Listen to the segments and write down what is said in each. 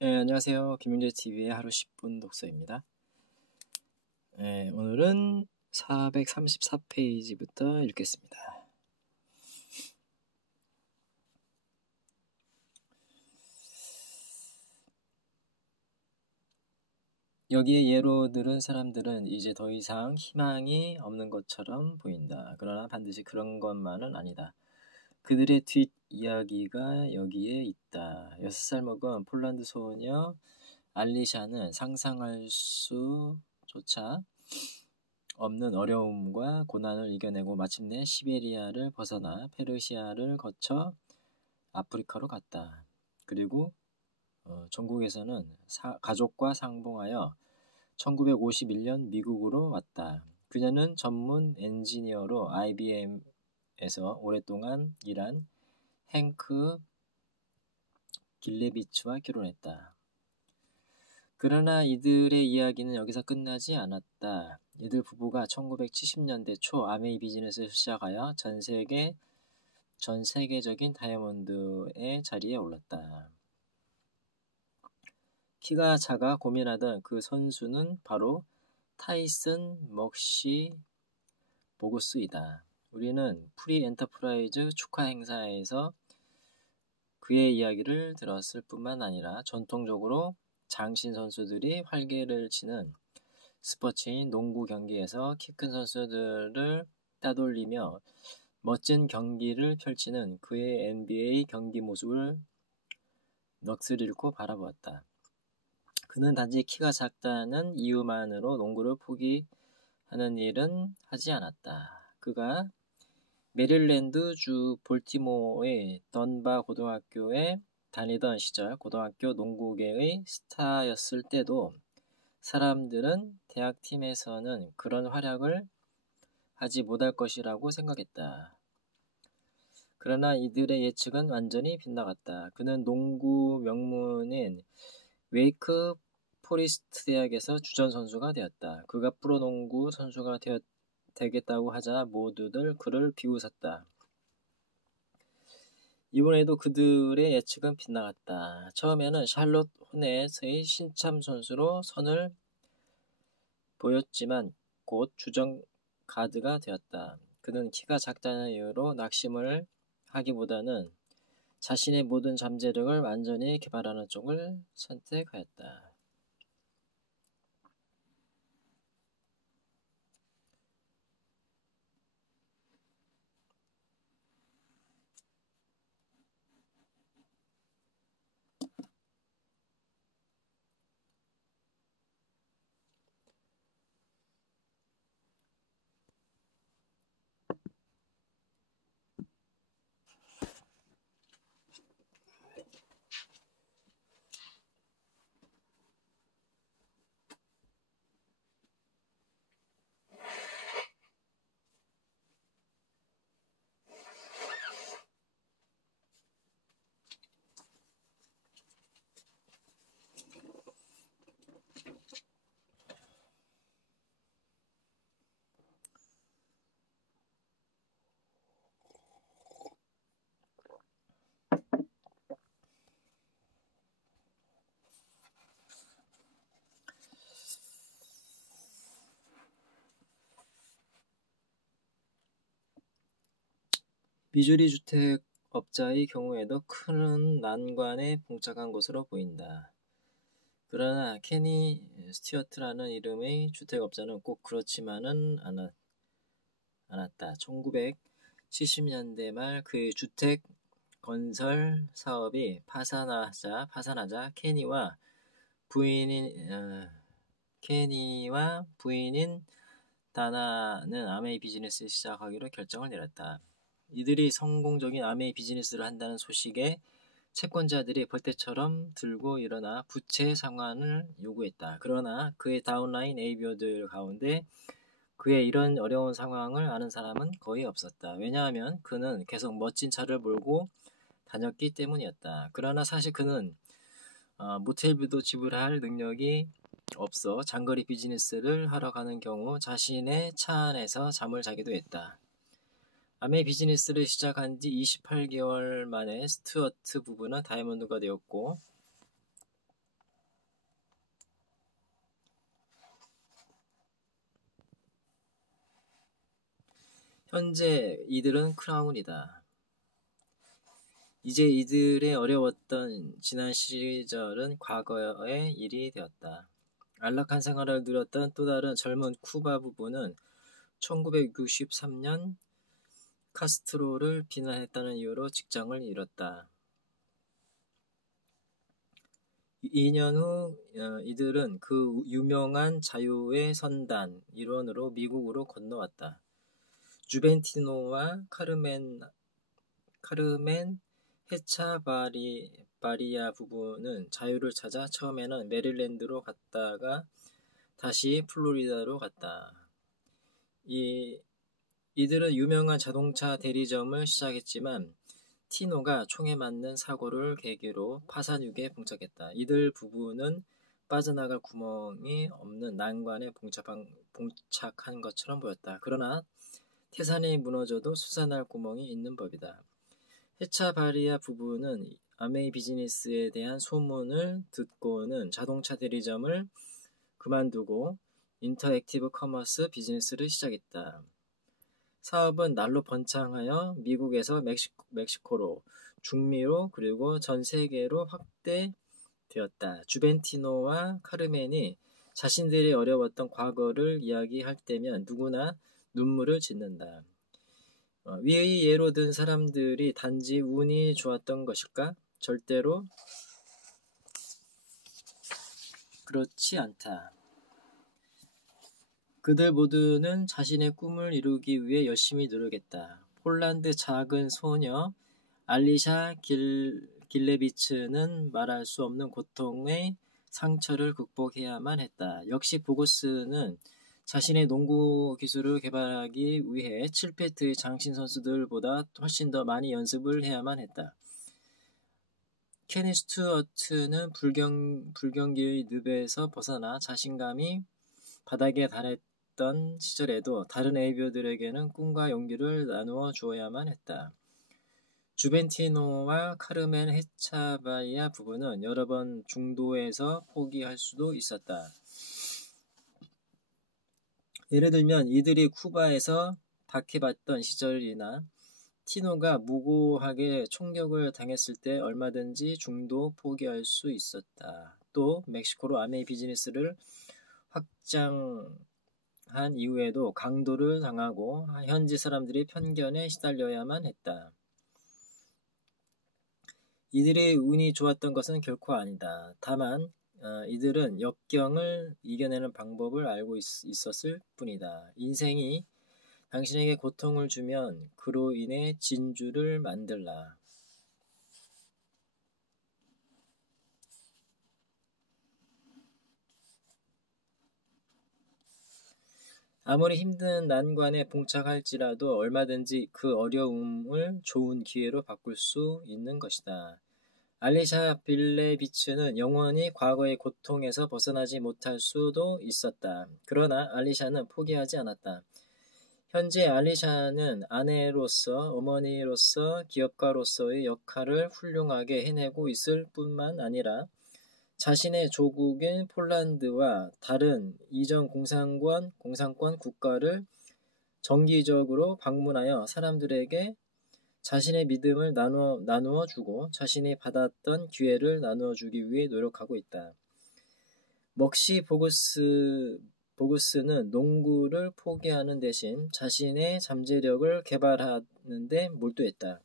안녕하세요. 김윤재TV의 하루 10분 독서입니다. 오늘은 434페이지부터 읽겠습니다. 여기에 예로 들은 사람들은 이제 더 이상 희망이 없는 것처럼 보인다. 그러나 반드시 그런 것만은 아니다. 그들의 뒷이야기가 여기에 있다. 6살 먹은 폴란드 소녀 알리샤는 상상할 수조차 없는 어려움과 고난을 이겨내고 마침내 시베리아를 벗어나 페르시아를 거쳐 아프리카로 갔다. 그리고 전국에서는 가족과 상봉하여 1951년 미국으로 왔다. 그녀는 전문 엔지니어로 IBM에서 오랫동안 일한 행크 길레비츠와 결혼했다. 그러나 이들의 이야기는 여기서 끝나지 않았다. 이들 부부가 1970년대 초 아메이 비즈니스를 시작하여 전 세계적인 다이아몬드의 자리에 올랐다. 키가 작아 고민하던 그 선수는 바로 타이슨 먹시 보구스이다. 우리는 프리 엔터프라이즈 축하 행사에서 그의 이야기를 들었을 뿐만 아니라 전통적으로 장신 선수들이 활개를 치는 스포츠인 농구 경기에서 키 큰 선수들을 따돌리며 멋진 경기를 펼치는 그의 NBA 경기 모습을 넋을 잃고 바라보았다. 그는 단지 키가 작다는 이유만으로 농구를 포기하는 일은 하지 않았다. 그가 메릴랜드주 볼티모어의 던바 고등학교에 다니던 시절 고등학교 농구계의 스타였을 때도 사람들은 대학팀에서는 그런 활약을 하지 못할 것이라고 생각했다. 그러나 이들의 예측은 완전히 빗나갔다. 그는 농구 명문인 웨이크 포리스트 대학에서 주전 선수가 되었다. 그가 프로농구 선수가 되겠다고 하자 모두들 그를 비웃었다. 이번에도 그들의 예측은 빗나갔다. 처음에는 샬롯 호넷의 신참 선수로 선을 보였지만 곧 주전 가드가 되었다. 그는 키가 작다는 이유로 낙심을 하기보다는 자신의 모든 잠재력을 완전히 개발하는 쪽을 선택하였다. 미주리 주택업자의 경우에도 큰 난관에 봉착한 것으로 보인다. 그러나 케니 스튜어트라는 이름의 주택업자는 꼭 그렇지만은 않았다. 1970년대 말 그의 주택 건설 사업이 파산하자 케니와 부인인 다나는 아메이 비즈니스를 시작하기로 결정을 내렸다. 이들이 성공적인 아메이 비즈니스를 한다는 소식에 채권자들이 벌떼처럼 들고 일어나 부채 상환을 요구했다. 그러나 그의 다운라인 에이비어들 가운데 그의 이런 어려운 상황을 아는 사람은 거의 없었다. 왜냐하면 그는 계속 멋진 차를 몰고 다녔기 때문이었다. 그러나 사실 그는 모텔비도 지불할 능력이 없어 장거리 비즈니스를 하러 가는 경우 자신의 차 안에서 잠을 자기도 했다. 아메 비즈니스를 시작한 지 28개월 만에 스튜어트 부부는 다이아몬드가 되었고 현재 이들은 크라운이다. 이제 이들의 어려웠던 지난 시절은 과거의 일이 되었다. 안락한 생활을 누렸던 또 다른 젊은 쿠바 부부는 1963년 카스트로를 비난했다는 이유로 직장을 잃었다. 2년 후 이들은 그 유명한 자유의 선단 일원으로 미국으로 건너왔다. 주벤티노와 카르멘 헤차바리아 부부는 자유를 찾아 처음에는 메릴랜드로 갔다가 다시 플로리다로 갔다. 이들은 유명한 자동차 대리점을 시작했지만 티노가 총에 맞는 사고를 계기로 파산육에 봉착했다. 이들 부부는 빠져나갈 구멍이 없는 난관에 봉착한 것처럼 보였다. 그러나 태산이 무너져도 솟아날 구멍이 있는 법이다. 헤차바리아 부부는 아메이 비즈니스에 대한 소문을 듣고는 자동차 대리점을 그만두고 인터액티브 커머스 비즈니스를 시작했다. 사업은 날로 번창하여 미국에서 멕시코로, 중미로 그리고 전 세계로 확대되었다. 주벤티노와 카르멘이 자신들이 어려웠던 과거를 이야기할 때면 누구나 눈물을 짓는다. 위의 예로 든 사람들이 단지 운이 좋았던 것일까? 절대로 그렇지 않다. 그들 모두는 자신의 꿈을 이루기 위해 열심히 노력했다. 폴란드 작은 소녀 알리샤 길레비츠는 말할 수 없는 고통의 상처를 극복해야만 했다. 역시 보고스는 자신의 농구 기술을 개발하기 위해 7페트의 장신 선수들보다 훨씬 더 많이 연습을 해야만 했다. 케니 스튜어트는 불경기의 늪에서 벗어나 자신감이 바닥에 달했던 시절에도 다른 에이비어들에게는 꿈과 용기를 나누어 주어야만 했다. 주벤티노와 카르멘 헤차바리아 부부는 여러 번 중도에서 포기할 수도 있었다. 예를 들면 이들이 쿠바에서 박해받던 시절이나 티노가 무고하게 총격을 당했을 때 얼마든지 중도 포기할 수 있었다. 또 멕시코로 아메이 비즈니스를 확장한 이후에도 강도를 당하고 현지 사람들이 편견에 시달려야만 했다. 이들의 운이 좋았던 것은 결코 아니다. 다만 이들은 역경을 이겨내는 방법을 알고 있었을 뿐이다. 인생이 당신에게 고통을 주면 그로 인해 진주를 만들라. 아무리 힘든 난관에 봉착할지라도 얼마든지 그 어려움을 좋은 기회로 바꿀 수 있는 것이다. 알리샤 빌레비츠는 영원히 과거의 고통에서 벗어나지 못할 수도 있었다. 그러나 알리샤는 포기하지 않았다. 현재 알리샤는 아내로서, 어머니로서, 기업가로서의 역할을 훌륭하게 해내고 있을 뿐만 아니라 자신의 조국인 폴란드와 다른 이전 공산권 국가를 정기적으로 방문하여 사람들에게 자신의 믿음을 나누어 주고 자신이 받았던 기회를 나누어 주기 위해 노력하고 있다. 먹시 보구스는 농구를 포기하는 대신 자신의 잠재력을 개발하는 데 몰두했다.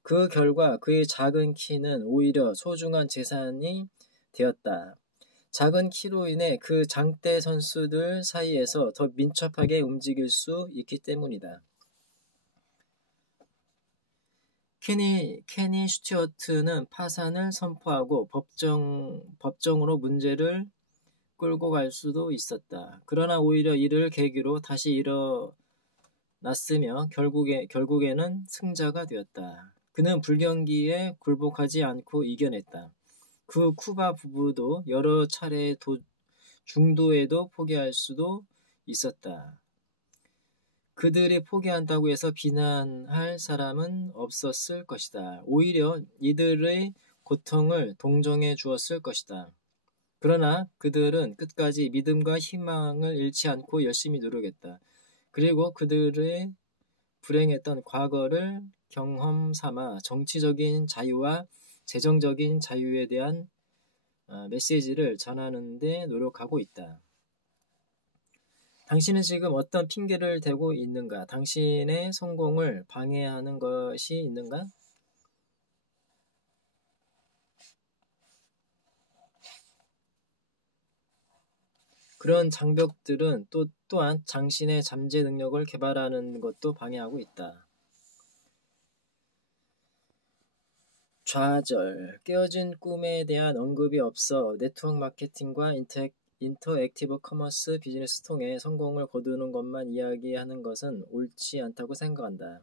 그 결과 그의 작은 키는 오히려 소중한 재산이 되었다. 작은 키로 인해 그 장대 선수들 사이에서 더 민첩하게 움직일 수 있기 때문이다. 케니 스튜어트는 파산을 선포하고 법정으로 문제를 끌고 갈 수도 있었다. 그러나 오히려 이를 계기로 다시 일어났으며 결국에는 승자가 되었다. 그는 불경기에 굴복하지 않고 이겨냈다. 그 쿠바 부부도 여러 차례 중도에도 포기할 수도 있었다. 그들이 포기한다고 해서 비난할 사람은 없었을 것이다. 오히려 이들의 고통을 동정해 주었을 것이다. 그러나 그들은 끝까지 믿음과 희망을 잃지 않고 열심히 노력했다. 그리고 그들의 불행했던 과거를 경험 삼아 정치적인 자유와 재정적인 자유에 대한 메시지를 전하는 데 노력하고 있다. 당신은 지금 어떤 핑계를 대고 있는가? 당신의 성공을 방해하는 것이 있는가? 그런 장벽들은 또한 당신의 잠재 능력을 개발하는 것도 방해하고 있다. 좌절, 깨어진 꿈에 대한 언급이 없어 네트워크 마케팅과 인터액티브 커머스 비즈니스 통해 성공을 거두는 것만 이야기하는 것은 옳지 않다고 생각한다.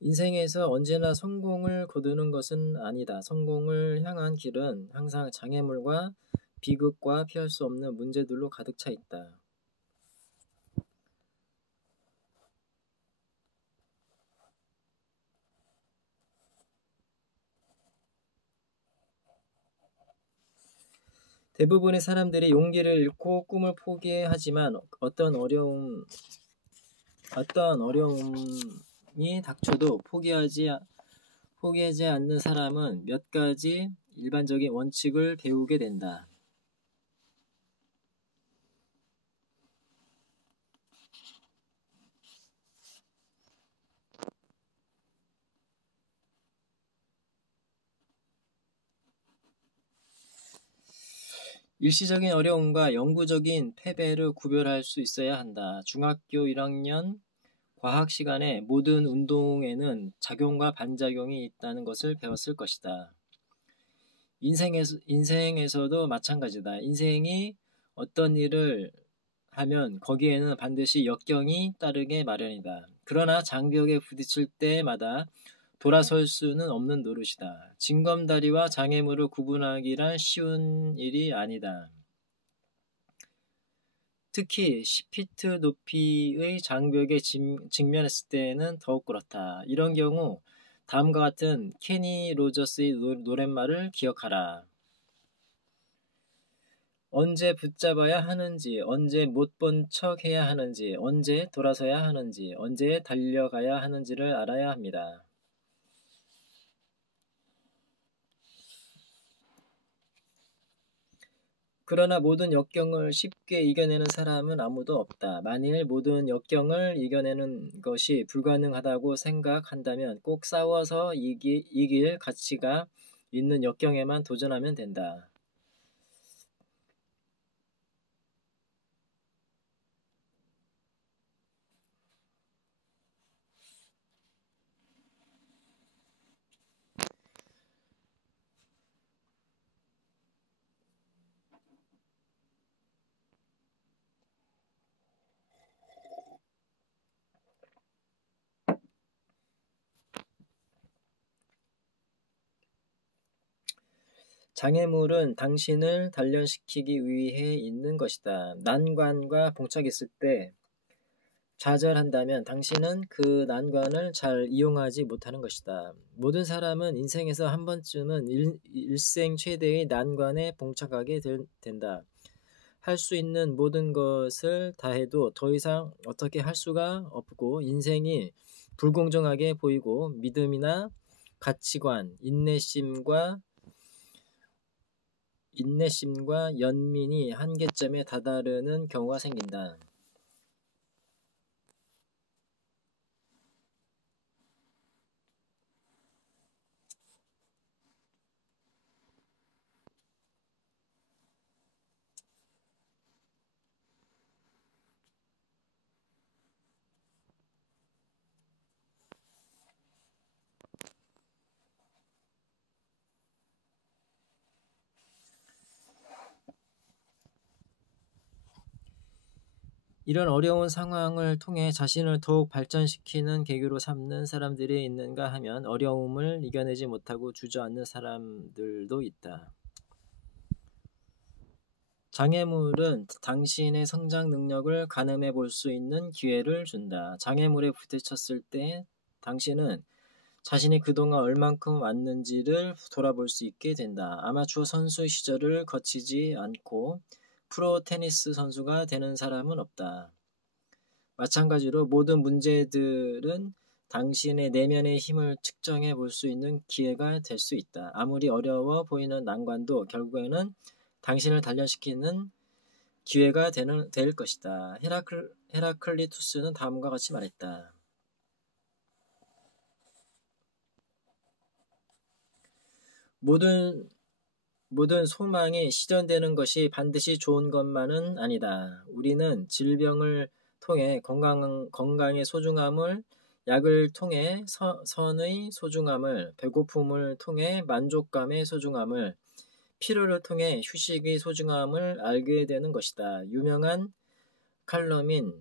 인생에서 언제나 성공을 거두는 것은 아니다. 성공을 향한 길은 항상 장애물과 비극과 피할 수 없는 문제들로 가득 차 있다. 대부분의 사람들이 용기를 잃고 꿈을 포기하지만 어떤 어려움이 닥쳐도 포기하지 않는 사람은 몇 가지 일반적인 원칙을 배우게 된다. 일시적인 어려움과 영구적인 패배를 구별할 수 있어야 한다. 중학교 1학년 과학 시간에 모든 운동에는 작용과 반작용이 있다는 것을 배웠을 것이다. 인생에서도 마찬가지다. 인생이 어떤 일을 하면 거기에는 반드시 역경이 따르게 마련이다. 그러나 장벽에 부딪힐 때마다 돌아설 수는 없는 노릇이다. 징검다리와 장애물을 구분하기란 쉬운 일이 아니다. 특히 10피트 높이의 장벽에 직면했을 때는 더욱 그렇다. 이런 경우 다음과 같은 케니 로저스의 노랫말을 기억하라. 언제 붙잡아야 하는지, 언제 못 본 척 해야 하는지, 언제 돌아서야 하는지, 언제 달려가야 하는지를 알아야 합니다. 그러나 모든 역경을 쉽게 이겨내는 사람은 아무도 없다. 만일 모든 역경을 이겨내는 것이 불가능하다고 생각한다면 꼭 싸워서 이길 가치가 있는 역경에만 도전하면 된다. 장애물은 당신을 단련시키기 위해 있는 것이다. 난관과 봉착했을 때 좌절한다면 당신은 그 난관을 잘 이용하지 못하는 것이다. 모든 사람은 인생에서 한 번쯤은 일생 최대의 난관에 봉착하게 된다. 할 수 있는 모든 것을 다해도 더 이상 어떻게 할 수가 없고 인생이 불공정하게 보이고 믿음이나 가치관, 인내심과 연민이 한계점에 다다르는 경우가 생긴다. 이런 어려운 상황을 통해 자신을 더욱 발전시키는 계기로 삼는 사람들이 있는가 하면 어려움을 이겨내지 못하고 주저앉는 사람들도 있다. 장애물은 당신의 성장 능력을 가늠해 볼 수 있는 기회를 준다. 장애물에 부딪혔을 때 당신은 자신이 그동안 얼만큼 왔는지를 돌아볼 수 있게 된다. 아마추어 선수 시절을 거치지 않고 프로 테니스 선수가 되는 사람은 없다. 마찬가지로 모든 문제들은 당신의 내면의 힘을 측정해 볼 수 있는 기회가 될 수 있다. 아무리 어려워 보이는 난관도 결국에는 당신을 단련시키는 기회가 될 것이다. 헤라클리투스는 다음과 같이 말했다. 모든 소망이 실현되는 것이 반드시 좋은 것만은 아니다. 우리는 질병을 통해 건강의 소중함을, 약을 통해 선의 소중함을, 배고픔을 통해 만족감의 소중함을, 필요를 통해 휴식의 소중함을 알게 되는 것이다. 유명한 칼럼인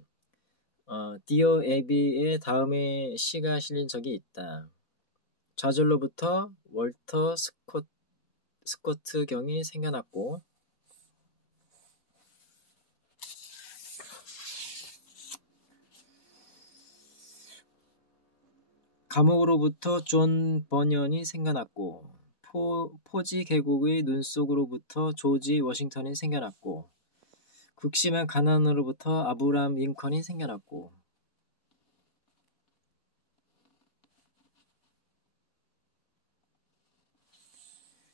디어 에비의 다음의 시가 실린 적이 있다. 좌절로부터 월터 스코트 경이 생겨났고 감옥으로부터 존 버년이 생겨났고 포지 계곡의 눈 속으로부터 조지 워싱턴이 생겨났고 극심한 가난으로부터 아브라함 링컨이 생겨났고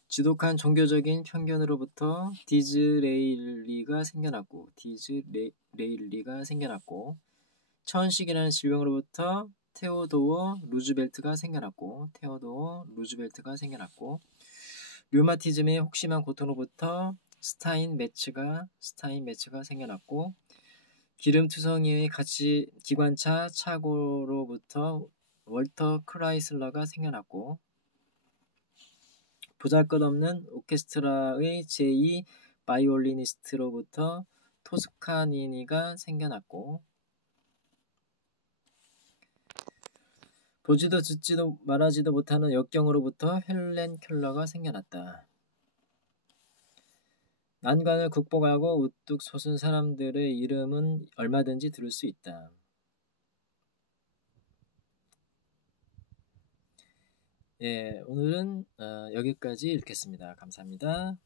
지독한 종교적인 편견으로부터 디즈레일리가 생겨났고 천식이라는 질병으로부터 테오도어 루즈벨트가 생겨났고 류마티즘의 혹심한 고통으로부터 스타인매츠가 생겨났고 기름투성이의 기관차 착오로부터 월터 크라이슬러가 생겨났고 보잘것없는 오케스트라의 제2 바이올리니스트로부터 토스카니니가 생겨났고 보지도 듣지도 말하지도 못하는 역경으로부터 헬렌 켈러가 생겨났다. 난관을 극복하고 우뚝 솟은 사람들의 이름은 얼마든지 들을 수 있다. 예, 오늘은 여기까지 읽겠습니다. 감사합니다.